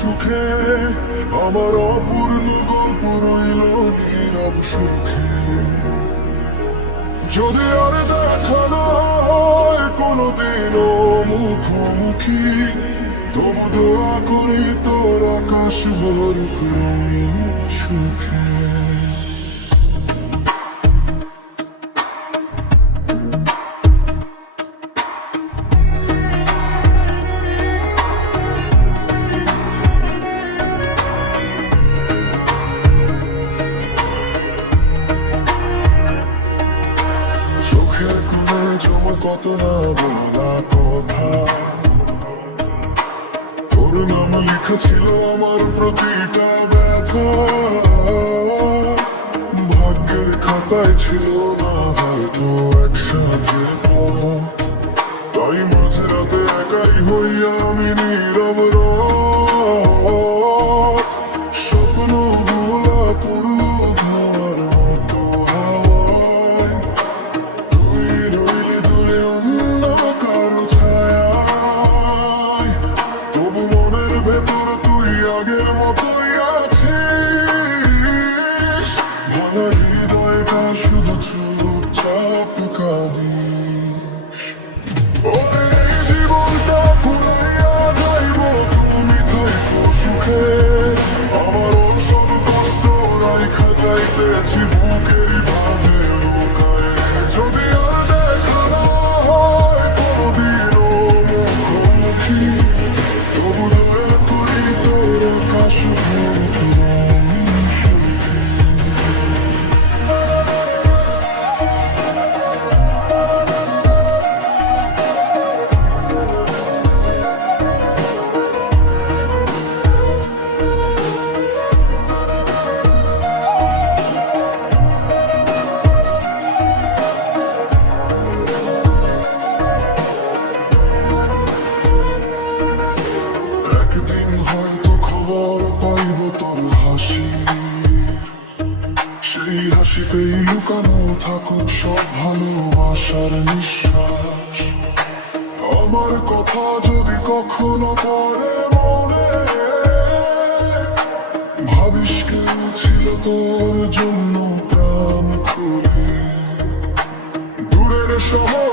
সুখে, আমার অপূর্ণ গল্প রইল নীরব সুখে। যদি আর দেখা না হয় কোনোদিনও মুখোমুখি, তবু দোয়া করি তোর আকাশ ভরুক রঙিন সুখে। চোখের কোণে জমে কত না বলা কথা, তোর নাম লেখা ছিল আমার প্রতিটা ব্যথা। ভাগ্যের খাতায় ছিল না হয়তো একসাথে পথ, তাই মাঝরাতে একাই হইয়া আমি নীরব রথ। স্বপ্নগুলা পুরো ধোয়ার মতো হাওয়ায়, তুই রইলে দূরে অন্য কারো ছায়ায়। তবু মনের ভেতর তুই আগের মতোই আছিস, ভাঙা হৃদয়টা শুধু চুপচাপ কাঁদিস। ওরে এই জীবনটা ফুরাইয়া যাইব, তুমি থাইকো সুখে, আমার সব কষ্ট রাইখা যাইতেছি বুকেরই ভাঁজে লুকায়ে। যদি আর দেখা না হয় কোনোদিনও মুখোমুখি, তবু দয়া করি তোর আকাশ ভরুক রঙিন সুখে। একদিন হয়তো খবর পাইব তোর হাসি, সেই হাসিতেই লুকানো থাকুক সব ভালোবাসার নিঃশ্বাস। আমার কথা যদি কখনো পড়ে মনে, ভাবিস কেউ ছিল তোর জন্য প্রাণ খুলে। দূরের শহর